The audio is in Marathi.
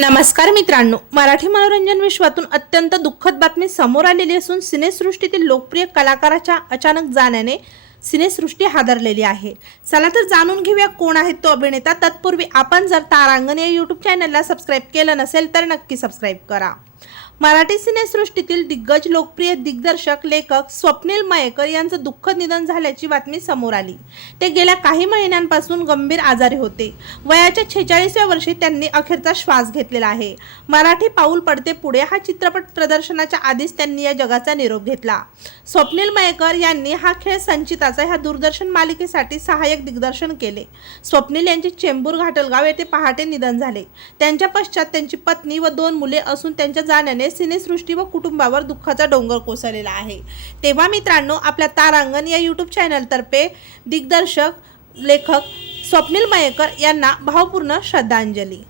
नमस्कार मित्रांनो मराठी मनोरंजन विश्वातून अत्यंत दुःखद बातमी समोर आलेली असून सिनेसृष्टीतील लोकप्रिय कलाकाराच्या अचानक जाण्याने सिनेसृष्टी हादरलेली आहे. चला तर जाणून घेऊया कोण आहे तो अभिनेता. तत्पूर्वी आपण जर तारांगण या यूट्यूब चॅनलला सबस्क्राईब केलं नसेल तर नक्की सबस्क्राईब करा. मराठी सिनेसृष्टीतील दिग्गज लोकप्रिय दिग्दर्शक लेखक स्वप्नील मयेकर यांचं दुःखद निधन झाल्याची बातमी समोर आली. ते गेल्या काही महिन्यांपासून गंभीर आजारी होते. वयाच्या छेचाळीसव्या वर्षी त्यांनी अखेरचा श्वास घेतलेला आहे. मराठी पाऊल पडते पुढे हा चित्रपट प्रदर्शनाच्या आधीच त्यांनी या जगाचा निरोप घेतला. स्वप्नील मयेकर यांनी हा खेळ संचिताचा ह्या दूरदर्शन मालिकेसाठी सहाय्यक दिग्दर्शन केले. स्वप्नील यांचे चेंबूर घाटलगाव येथे पहाटे निधन झाले. त्यांच्या पश्चात त्यांची पत्नी व दोन मुले असून त्यांच्या जाण्याने सिनेसृष्टी व कुटुंबावर दुःखाचा डोंगर कोसळलेला आहे. तेव्हा मित्रांनो आपल्या तारांगण या यूट्यूब चॅनलतर्फे दिग्दर्शक लेखक स्वप्नील मयेकर यांना भावपूर्ण श्रद्धांजली.